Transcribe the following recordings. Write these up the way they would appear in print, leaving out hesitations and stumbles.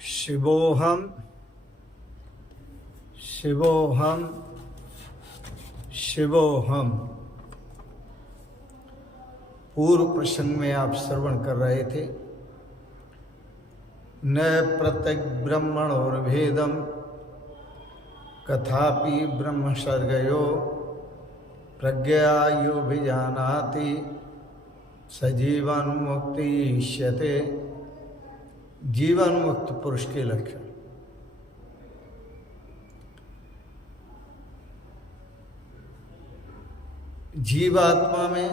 शिवोहम शिवोहम शिवोहम। पूर्व प्रसंग में आप श्रवण कर रहे थे, न प्रत्यक ब्रह्मण और भेदम कथापि ब्रह्म सर्गयो प्रज्ञा यो विजानाति सजीवन मुक्ति इष्यते। जीवन मुक्त पुरुष के लक्षण। जीवात्मा में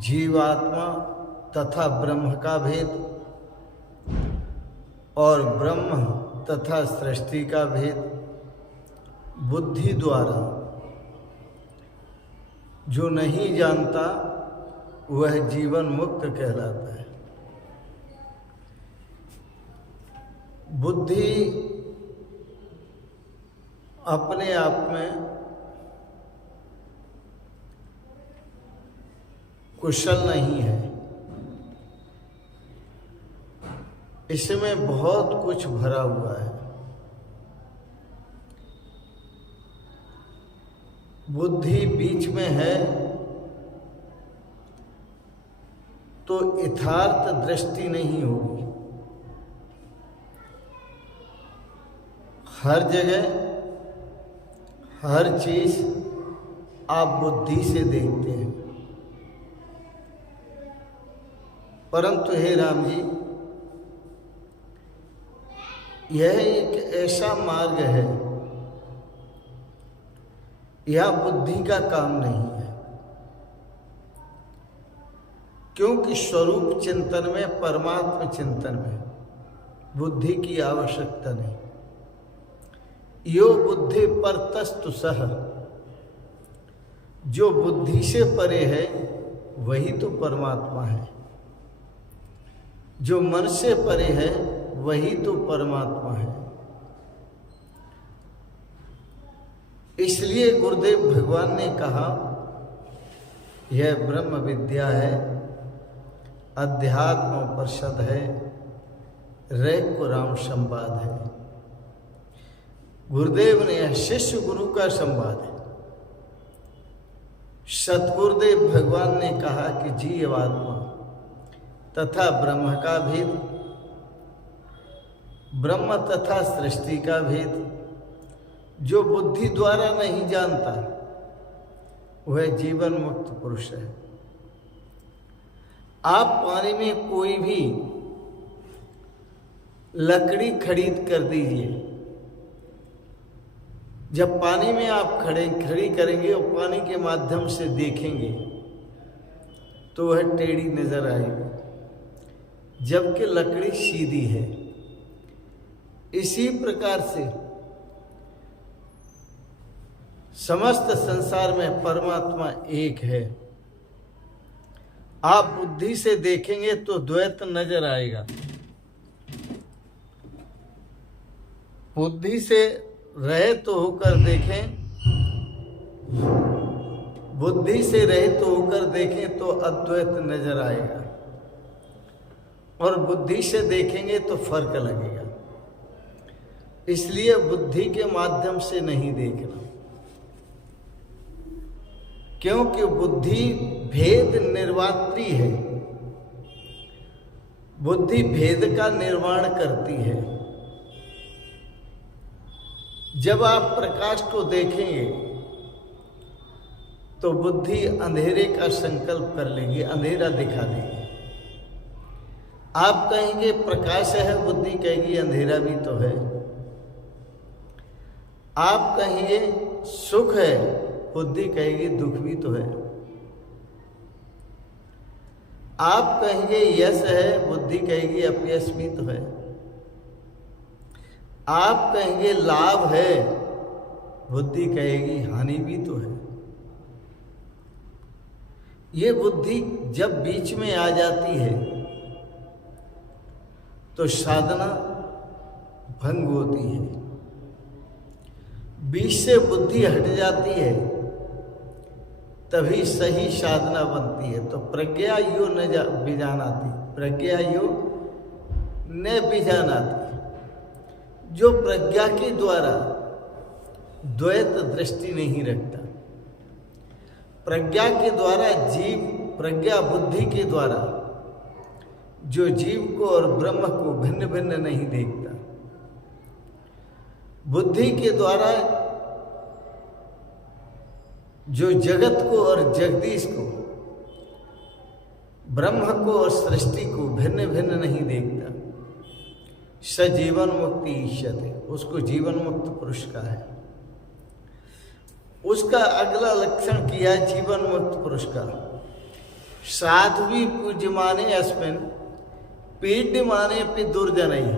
जीवात्मा तथा ब्रह्म का भेद और ब्रह्म तथा सृष्टि का भेद बुद्धि द्वारा जो नहीं जानता वह जीवन मुक्त कहलाता है। बुद्धि अपने आप में कुशल नहीं है, इसमें बहुत कुछ भरा हुआ है। बुद्धि बीच में है तो यथार्थ दृष्टि नहीं होगी। हर जगह हर चीज आप बुद्धि से देखते हैं, परंतु हे राम जी, यह एक ऐसा मार्ग है, यह बुद्धि का काम नहीं है, क्योंकि स्वरूप चिंतन में, परमात्मा चिंतन में बुद्धि की आवश्यकता नहीं। यो बुद्धि परतस्तु सह, जो बुद्धि से परे है वही तो परमात्मा है, जो मन से परे है वही तो परमात्मा है। इसलिए गुरुदेव भगवान ने कहा, यह ब्रह्म विद्या है, अध्यात्म परिषद है, रैक राम संवाद है। गुरुदेव ने यह शिष्य गुरु का संवाद है। सतगुरुदेव भगवान ने कहा कि जीवात्मा तथा ब्रह्म का भेद, ब्रह्म तथा सृष्टि का भेद जो बुद्धि द्वारा नहीं जानता वह जीवन मुक्त पुरुष है। आप पानी में कोई भी लकड़ी खरीद कर दीजिए, जब पानी में आप खड़ी करेंगे और पानी के माध्यम से देखेंगे तो वह टेढ़ी नजर आएगी, जबकि लकड़ी सीधी है। इसी प्रकार से समस्त संसार में परमात्मा एक है। आप बुद्धि से देखेंगे तो द्वैत नजर आएगा। बुद्धि से रहित तो होकर देखें, बुद्धि से रहित तो होकर देखें तो अद्वैत नजर आएगा, और बुद्धि से देखेंगे तो फर्क लगेगा। इसलिए बुद्धि के माध्यम से नहीं देखना, क्योंकि बुद्धि भेद निर्वात्री है। बुद्धि भेद का निर्माण करती है। जब आप प्रकाश को देखेंगे तो बुद्धि अंधेरे का संकल्प कर लेगी, अंधेरा दिखा देगी। आप कहेंगे प्रकाश है, बुद्धि कहेगी अंधेरा भी तो है। आप कहेंगे सुख है, बुद्धि कहेगी दुख भी तो है। आप कहेंगे यश है, बुद्धि कहेगी अपयश भी तो है। आप कहेंगे लाभ है, बुद्धि कहेगी हानि भी तो है। ये बुद्धि जब बीच में आ जाती है तो साधना भंग होती है। बीच से बुद्धि हट जाती है तभी सही साधना बनती है। तो प्रज्ञा यो न विजानाति, प्रज्ञा यो न बीजानाति, जो प्रज्ञा के द्वारा द्वैत दृष्टि नहीं रखता। प्रज्ञा के द्वारा जीव, प्रज्ञा बुद्धि के द्वारा जो जीव को और ब्रह्म को भिन्न भिन्न नहीं देखता, बुद्धि के द्वारा जो जगत को और जगदीश को, ब्रह्म को और सृष्टि को भिन्न भिन्न नहीं देखता, सजीवन मुक्ति ईष्यते, उसको जीवन मुक्त पुरुष का है। उसका अगला लक्षण किया जीवन मुक्त पुरुष का। साध्वी पूज्यमाने अस्मिन् पीड्यमाने पि दुर्जनैः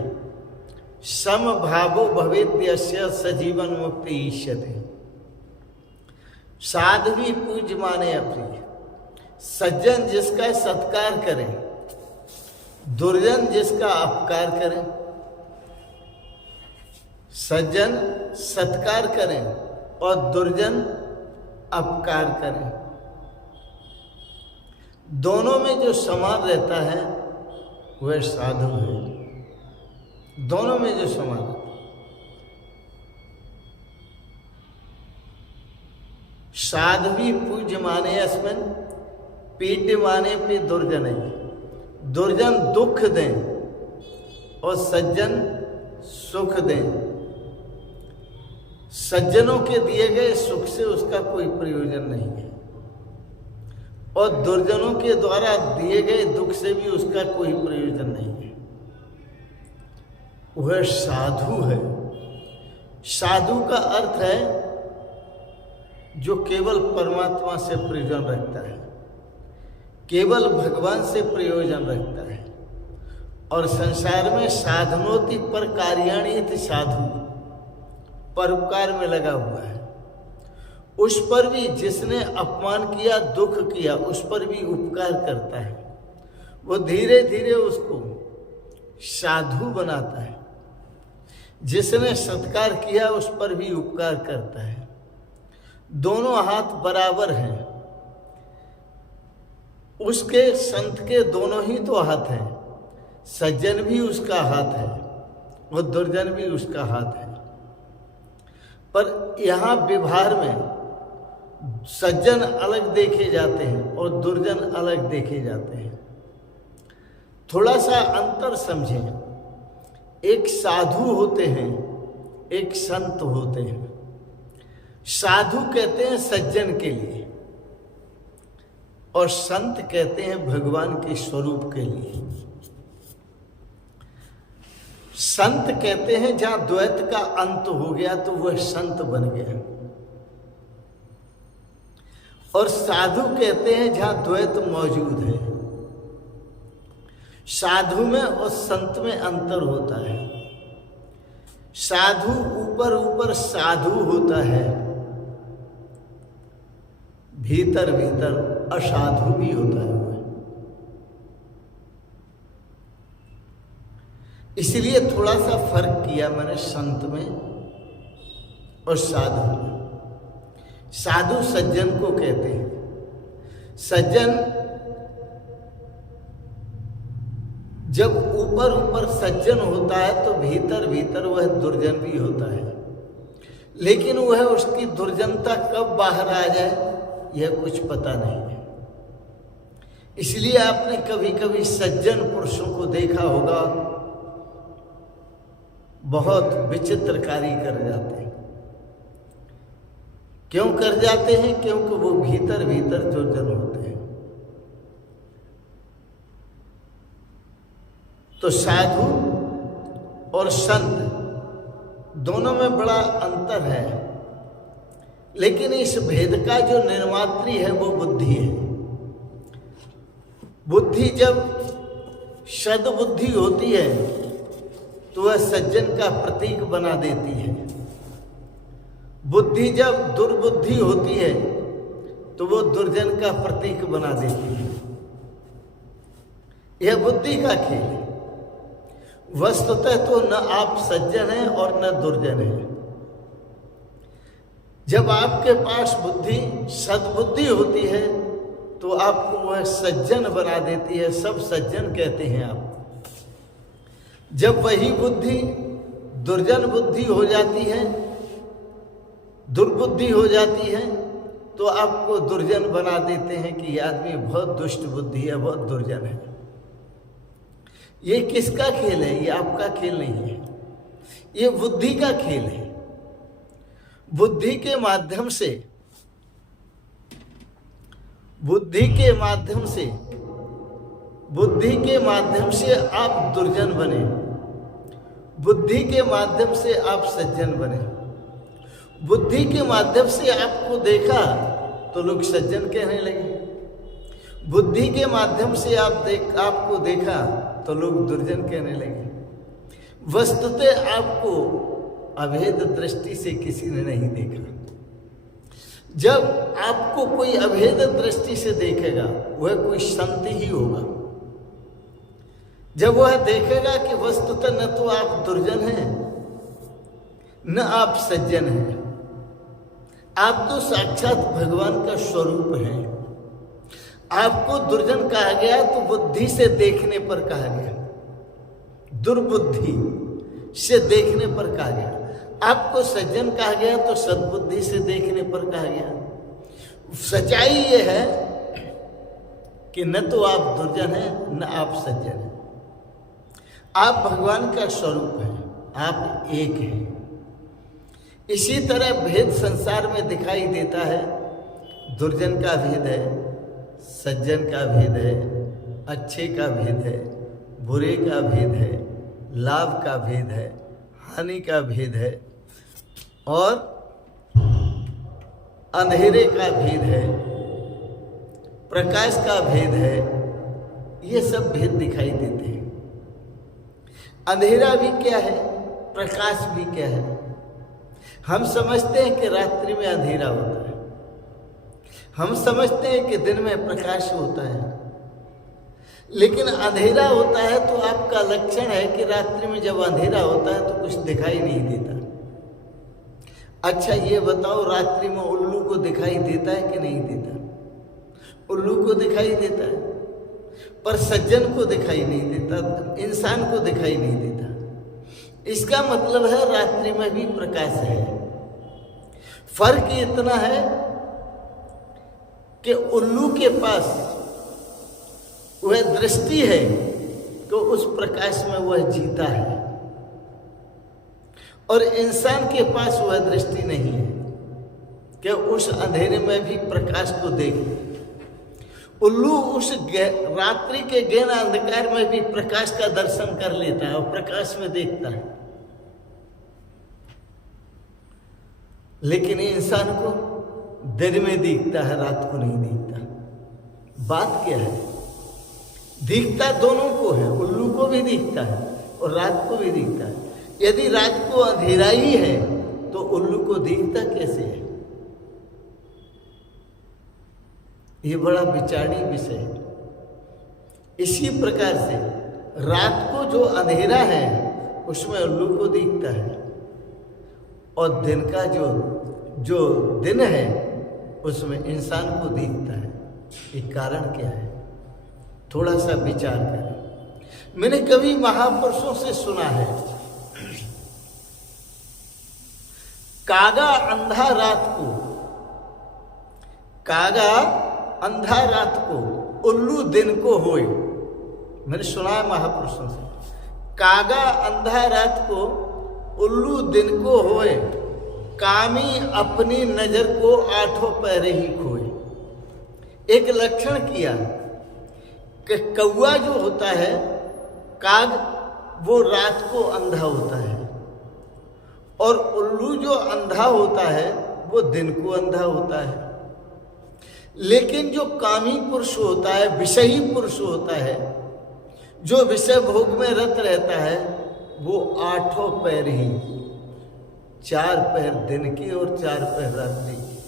समभावो भवेद्यस्य सजीवन मुक्ति ईष्यते। साध्वी पूज्यमाने अपनी, सज्जन जिसका सत्कार करें, दुर्जन जिसका अपकार करें। सज्जन सत्कार करें और दुर्जन अपकार करें, दोनों में जो समान रहता है वह साधु है। दोनों में जो समान रहता है, साध्वी पूज्यमाने अस्मिन् पीड्यमाने पे दुर्जन है। दुर्जन दुख दें और सज्जन सुख दें। सज्जनों के दिए गए सुख से उसका कोई प्रयोजन नहीं है और दुर्जनों के द्वारा दिए गए दुख से भी उसका कोई प्रयोजन नहीं है। वह साधु है। साधु का अर्थ है जो केवल परमात्मा से प्रयोजन रखता है, केवल भगवान से प्रयोजन रखता है। और संसार में साधनोति पर कार्याणि साधु, परोपकार में लगा हुआ है। उस पर भी जिसने अपमान किया, दुख किया, उस पर भी उपकार करता है। वो धीरे धीरे उसको साधु बनाता है। जिसने सत्कार किया उस पर भी उपकार करता है। दोनों हाथ बराबर हैं। उसके संत के दोनों ही तो हाथ हैं। सज्जन भी उसका हाथ है और दुर्जन भी उसका हाथ है। पर यहाँ व्यवहार में सज्जन अलग देखे जाते हैं और दुर्जन अलग देखे जाते हैं। थोड़ा सा अंतर समझें। एक साधु होते हैं, एक संत होते हैं। साधु कहते हैं सज्जन के लिए और संत कहते हैं भगवान के स्वरूप के लिए। संत कहते हैं जहां द्वैत का अंत हो गया तो वह संत बन गया, और साधु कहते हैं जहां द्वैत मौजूद है। साधु में और संत में अंतर होता है। साधु ऊपर ऊपर साधु होता है, भीतर भीतर असाधु भी होता है। इसलिए थोड़ा सा फर्क किया मैंने संत में और साधु में। साधु सज्जन को कहते हैं। सज्जन जब ऊपर ऊपर सज्जन होता है तो भीतर भीतर वह दुर्जन भी होता है, लेकिन वह उसकी दुर्जनता कब बाहर आ जाए यह कुछ पता नहीं है। इसलिए आपने कभी कभी सज्जन पुरुषों को देखा होगा, बहुत विचित्र कार्य कर जाते हैं। क्यों कर जाते हैं? क्योंकि वो भीतर भीतर दुर्जन होते हैं। तो साधु और संत दोनों में बड़ा अंतर है, लेकिन इस भेद का जो निर्मात्री है वो बुद्धि है। बुद्धि जब सद्बुद्धि होती है तो वह सज्जन का प्रतीक बना देती है। बुद्धि जब दुर्बुद्धि होती है तो वो दुर्जन का प्रतीक बना देती है। यह बुद्धि का खेल है। वस्तुतः तो न आप सज्जन हैं और न दुर्जन हैं। जब आपके पास बुद्धि सद्बुद्धि होती है तो आपको वह सज्जन बना देती है। सब सज्जन कहते हैं आप। जब वही बुद्धि दुर्जन बुद्धि हो जाती है, दुर्बुद्धि हो जाती है, तो आपको दुर्जन बना देते हैं कि ये आदमी बहुत दुष्ट बुद्धि है, बहुत दुर्जन है। ये किसका खेल है? ये आपका खेल नहीं है, ये बुद्धि का खेल है। बुद्धि के माध्यम से, बुद्धि के माध्यम से, बुद्धि के माध्यम से आप दुर्जन बने, बुद्धि के माध्यम से आप सज्जन बने। बुद्धि के माध्यम से आपको देखा तो लोग सज्जन कहने लगे, बुद्धि के माध्यम से आपको देखा तो लोग दुर्जन कहने लगे। वस्तुतः आपको अभेद दृष्टि से किसी ने नहीं देखा। जब आपको कोई अभेद दृष्टि से देखेगा वह कोई संत ही होगा। जब वह देखेगा कि वस्तुतः न तो आप दुर्जन हैं न आप सज्जन हैं, आप तो साक्षात भगवान का स्वरूप हैं। आपको दुर्जन कहा गया तो बुद्धि से देखने पर कहा गया, दुर्बुद्धि से देखने पर कहा गया। आपको सज्जन कहा गया तो सद्बुद्धि से देखने पर कहा गया। सच्चाई ये है कि न तो आप दुर्जन हैं न आप सज्जन हैं। आप भगवान का स्वरूप हैं, आप एक हैं। इसी तरह भेद संसार में दिखाई देता है। दुर्जन का भेद है, सज्जन का भेद है, अच्छे का भेद है, बुरे का भेद है, लाभ का भेद है, हानि का भेद है और अंधेरे का भेद है, प्रकाश का भेद है। ये सब भेद दिखाई देते हैं। अंधेरा भी क्या है, प्रकाश भी क्या है। हम समझते हैं कि रात्रि में अंधेरा होता है, हम समझते हैं कि दिन में प्रकाश होता है, लेकिन अंधेरा होता है तो आपका लक्षण है कि रात्रि में जब अंधेरा होता है तो कुछ दिखाई नहीं देता। अच्छा ये बताओ, रात्रि में उल्लू को दिखाई देता है कि नहीं देता? उल्लू को दिखाई देता है, पर सज्जन को दिखाई नहीं देता, इंसान को दिखाई नहीं देता। इसका मतलब है रात्रि में भी प्रकाश है। फर्क इतना है कि उल्लू के पास वह दृष्टि है तो उस प्रकाश में वह जीता है, और इंसान के पास वह दृष्टि नहीं है कि उस अंधेरे में भी प्रकाश को देखे। उल्लू उस रात्रि के गहन अंधकार में भी प्रकाश का दर्शन कर लेता है और प्रकाश में देखता है, लेकिन इंसान को दिन में दिखता है, रात को नहीं दिखता। बात क्या है? दिखता दोनों को है, उल्लू को भी दिखता है और रात को भी दिखता है। यदि रात को अंधेरा ही है तो उल्लू को दिखता कैसे है? ये बड़ा विचारणीय विषय है। इसी प्रकार से रात को जो अंधेरा है उसमें उल्लू को दिखता है, और दिन का जो दिन है उसमें इंसान को दिखता है। ये कारण क्या है? थोड़ा सा विचार करें। मैंने कभी महापुरुषों से सुना है, कागा अंधा रात को, कागा अंधा रात को उल्लू दिन को होए। मैंने सुना है महापुरुषों से, कागा अंधा रात को उल्लू दिन को होए, कामी अपनी नजर को आठों पैरे ही खोए। एक लक्षण किया कि कौवा जो होता है, काग, वो रात को अंधा होता है, और उल्लू जो अंधा होता है वो दिन को अंधा होता है। लेकिन जो कामी पुरुष होता है, विषयी पुरुष होता है, जो विषय भोग में रत रहता है, वो आठों पैर ही, 4 पैर दिन के और 4 पैर रात्रि के,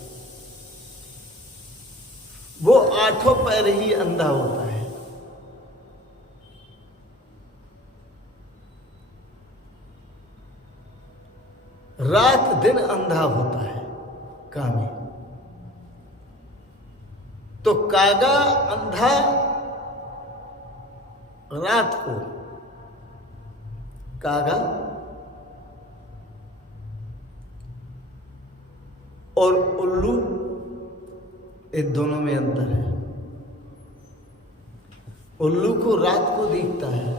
वो आठों पैर ही अंधा होता है। रात दिन अंधा होता है कामी। तो कागा अंधा रात को, कागा और उल्लू, इन दोनों में अंतर है। उल्लू को रात को दिखता है,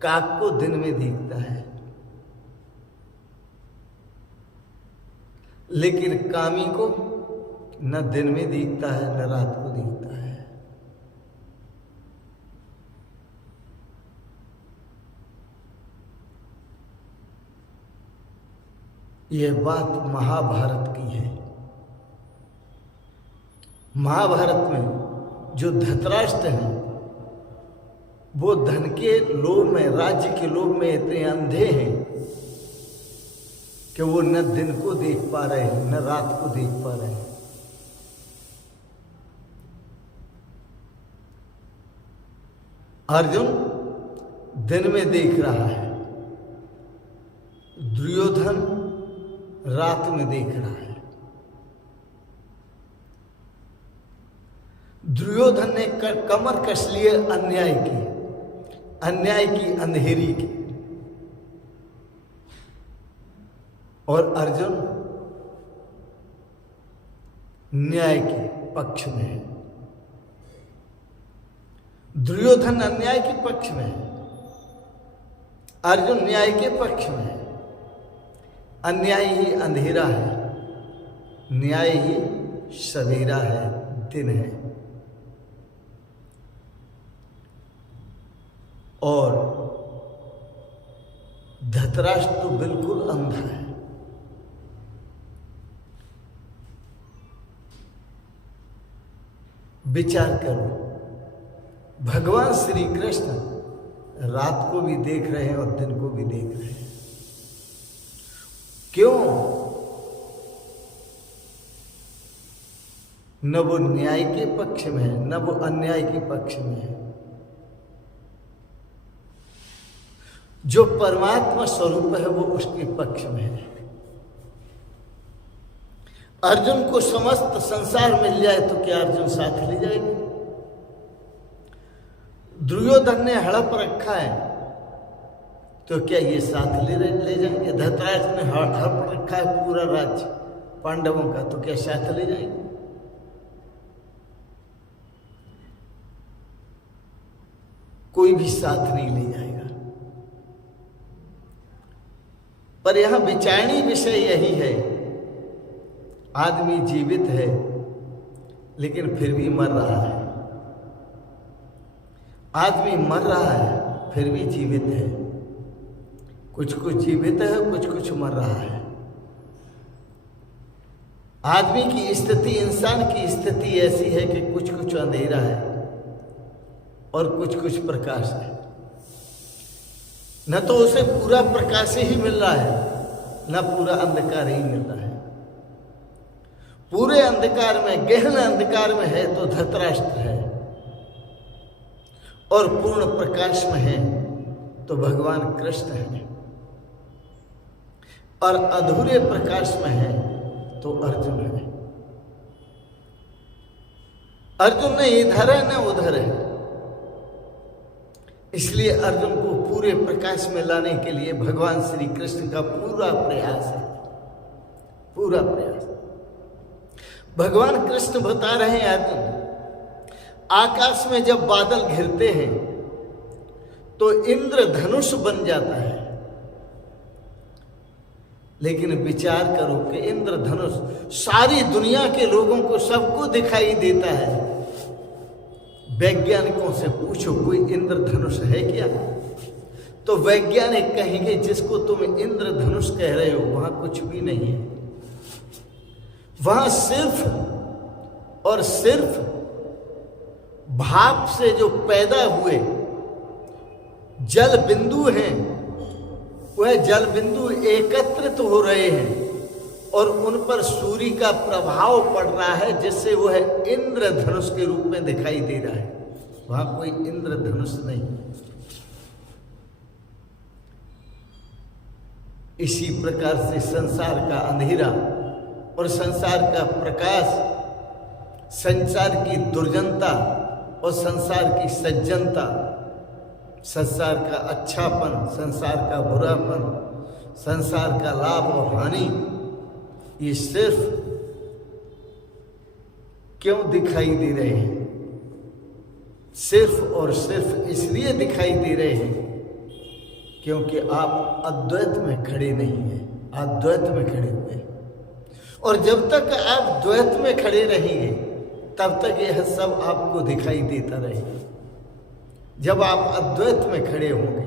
काग को दिन में दिखता है। लेकिन कामी को न दिन में दिखता है न रात को दिखता है। यह बात महाभारत की है। महाभारत में जो धृतराष्ट्र हैं वो धन के लोभ में, राज्य के लोभ में इतने अंधे हैं कि वो न दिन को देख पा रहे हैं न रात को देख पा रहे हैं। अर्जुन दिन में देख रहा है, दुर्योधन रात में देख रहा है। दुर्योधन ने कमर कस लिए अन्याय की अंधेरी की, और अर्जुन न्याय के पक्ष में है। दुर्योधन अन्याय के पक्ष में है, अर्जुन न्याय के पक्ष में है। अन्याय ही अंधेरा है, न्याय ही सवेरा है, दिन है। और धृतराष्ट्र तो बिल्कुल अंधा है। विचार करो, भगवान श्री कृष्ण रात को भी देख रहे हैं और दिन को भी देख रहे हैं। क्यों? न वो न्याय के पक्ष में है न वो अन्याय के पक्ष में है। जो परमात्मा स्वरूप है वो उसके पक्ष में है। अर्जुन को समस्त संसार मिल जाए तो क्या अर्जुन साथ ले जाएगा? दुर्योधन ने हड़प रखा है तो क्या ये साथ ले जाएंगे? धृतराष्ट्र ने हड़प रखा है पूरा राज्य पांडवों का, तो क्या साथ ले जाएंगे? कोई भी साथ नहीं ले जाएगा। पर यहां विचारणीय विषय यही है, आदमी जीवित है लेकिन फिर भी मर रहा है। आदमी मर रहा है फिर भी जीवित है। कुछ जीवित है, कुछ मर रहा है। आदमी की स्थिति, इंसान की स्थिति ऐसी है कि कुछ अंधेरा है और कुछ प्रकाश है। न तो उसे पूरा प्रकाश ही मिल रहा है न पूरा अंधकार ही मिल रहा है। पूरे अंधकार में, गहन अंधकार में है तो धृतराष्ट्र है, और पूर्ण प्रकाश में है तो भगवान कृष्ण है, और अधूरे प्रकाश में है तो अर्जुन है। अर्जुन न इधर है न उधर है। इसलिए अर्जुन को पूरे प्रकाश में लाने के लिए भगवान श्री कृष्ण का पूरा प्रयास है, पूरा प्रयास। भगवान कृष्ण बता रहे हैं अर्जुन, आकाश में जब बादल घिरते हैं तो इंद्रधनुष बन जाता है। लेकिन विचार करो कि इंद्रधनुष सारी दुनिया के लोगों को, सबको दिखाई देता है। वैज्ञानिकों से पूछो कोई इंद्रधनुष है क्या? तो वैज्ञानिक कहेंगे जिसको तुम इंद्रधनुष कह रहे हो वहां कुछ भी नहीं है। वहां सिर्फ और सिर्फ भाप से जो पैदा हुए जल बिंदु हैं, वह जल बिंदु एकत्रित हो रहे हैं और उन पर सूर्य का प्रभाव पड़ रहा है, जिससे वह इंद्रधनुष के रूप में दिखाई दे रहा है। वहां कोई इंद्रधनुष नहीं। इसी प्रकार से संसार का अंधेरा और संसार का प्रकाश, संसार की दुर्जनता और संसार की सज्जनता, संसार का अच्छापन, संसार का बुरापन, संसार का लाभ और हानि, ये सिर्फ क्यों दिखाई दे रहे हैं? सिर्फ और सिर्फ इसलिए दिखाई दे रहे हैं क्योंकि आप अद्वैत में खड़े नहीं हैं, आप द्वैत में खड़े हुए हैं। और जब तक आप द्वैत में खड़े रहेंगे तब तक यह सब आपको दिखाई देता रहेगा। जब आप अद्वैत में खड़े होंगे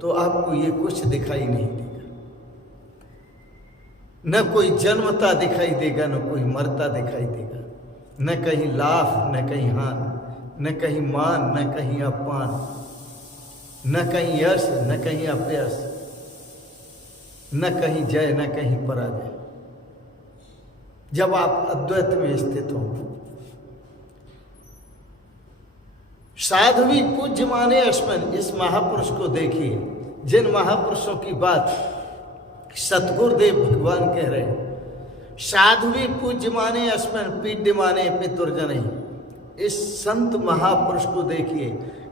तो आपको ये कुछ दिखाई नहीं देगा। न कोई जन्मता दिखाई देगा, न कोई मरता दिखाई देगा, न कहीं लाभ, न कहीं हानि, न कहीं मान, न कहीं अपमान, न कहीं यश, न कहीं अपयश, न कहीं जय, न कहीं पराजय। जब आप अद्वैत में स्थित हो। साध्वी पूज्य माने अस्मिन्, इस महापुरुष को देखिए, जिन महापुरुषों की बात सतगुरुदेव भगवान कह रहे हैं। साध्वी पूज्य माने अस्मिन्, पीड्य माने पितुर्जनैः। इस संत महापुरुष को देखिए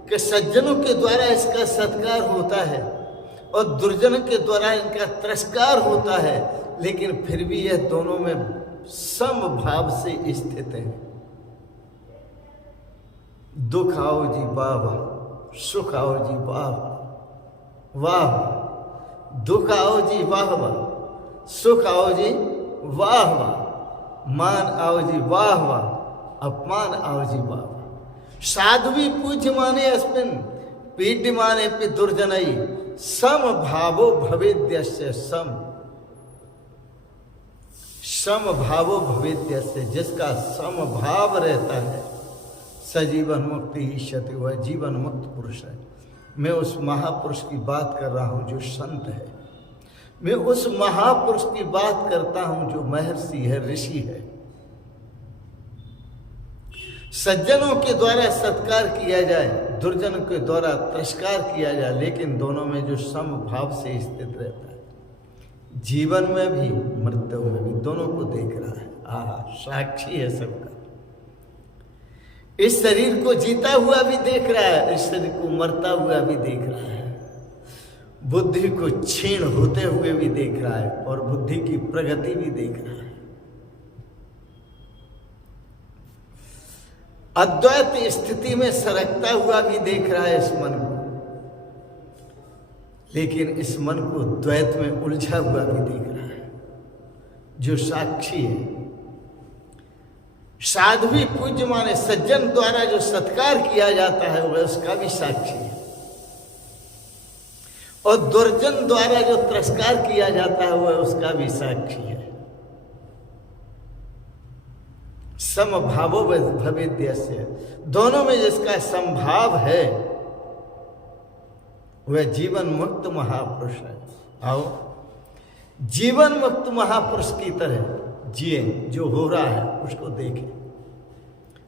कि सज्जनों के द्वारा इसका सत्कार होता है और दुर्जनों के द्वारा इनका तिरस्कार होता है, लेकिन फिर भी यह दोनों में समभाव से स्थित है। दुख आओ जी वाह वाह, सुख आओ जी वाह वाह, दुख आओ जी वाह वाह, सुख आओ जी वाह वाह, मान आओ जी वाह वाह, अपमान आओ जी वाह वाह। साध्वी पूज्य माने अस्मिन्, पीड्य माने पितुर्जनैः, सम भावो भवेद्यस्य। सम भावो भवेद्यस्य, जिसका समभाव रहता है सजीवन मुक्ति ईष्यति, वह जीवन मुक्त पुरुष है। मैं उस महापुरुष की बात कर रहा हूं जो संत है। मैं उस महापुरुष की बात करता हूं जो महर्षि है, ऋषि है। सज्जनों के द्वारा सत्कार किया जाए, दुर्जनों के द्वारा तिरस्कार किया जाए, लेकिन दोनों में जो समभाव से स्थित रहता है। जीवन में भी मृत्यु में भी दोनों को देख रहा है। साक्षी है सबका। इस शरीर को जीता हुआ भी देख रहा है, इस शरीर को मरता हुआ भी देख रहा है, बुद्धि को क्षीण होते हुए भी देख रहा है और बुद्धि की प्रगति भी देख रहा है। अद्वैत स्थिति में सरकता हुआ भी देख रहा है इस मन को, लेकिन इस मन को द्वैत में उलझा हुआ भी देख रहा है। जो साक्षी है, साध्वी पूज्य माने सज्जन द्वारा जो सत्कार किया जाता है वह उसका भी साक्षी है, और दुर्जन द्वारा जो तिरस्कार किया जाता है वह उसका भी साक्षी है। समभावो भवेद्यस्य, दोनों में जिसका संभाव है वह जीवन मुक्त महापुरुष है। आओ जीवन मुक्त महापुरुष की तरह जिए, जो हो रहा है उसको देखें,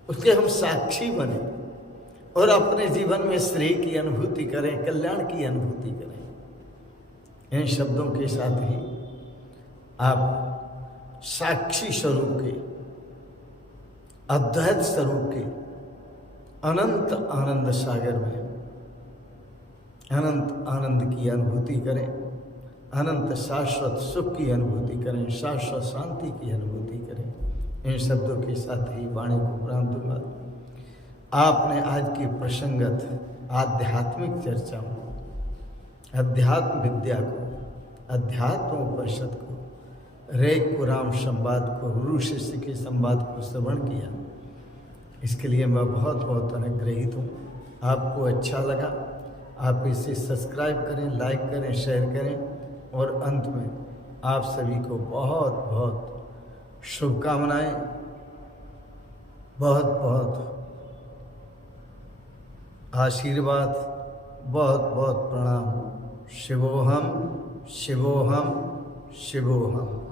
उसके हम साक्षी बने और अपने जीवन में श्रेय की अनुभूति करें, कल्याण की अनुभूति करें। इन शब्दों के साथ ही आप साक्षी स्वरूप के, अद्वैत स्वरूप के अनंत आनंद सागर में अनंत आनंद की अनुभूति करें, अनंत शाश्वत सुख की अनुभूति करें, शाश्वत शांति की अनुभूति करें। इन शब्दों के साथ ही वाणी को विराम दूंगा। आपने आज की प्रसंगत आध्यात्मिक चर्चाओं, अध्यात्म विद्या को, अध्यात्म उपनिषद को, रेक पुराण संवाद को, गुरु शिष्य के संवाद को श्रवण किया, इसके लिए मैं बहुत बहुत अनुग्रहित हूँ। आपको अच्छा लगा, आप इसे सब्सक्राइब करें, लाइक करें, शेयर करें, और अंत में आप सभी को बहुत बहुत शुभकामनाएं, बहुत बहुत आशीर्वाद, बहुत बहुत प्रणाम। शिवोहम शिवोहम शिवोहम।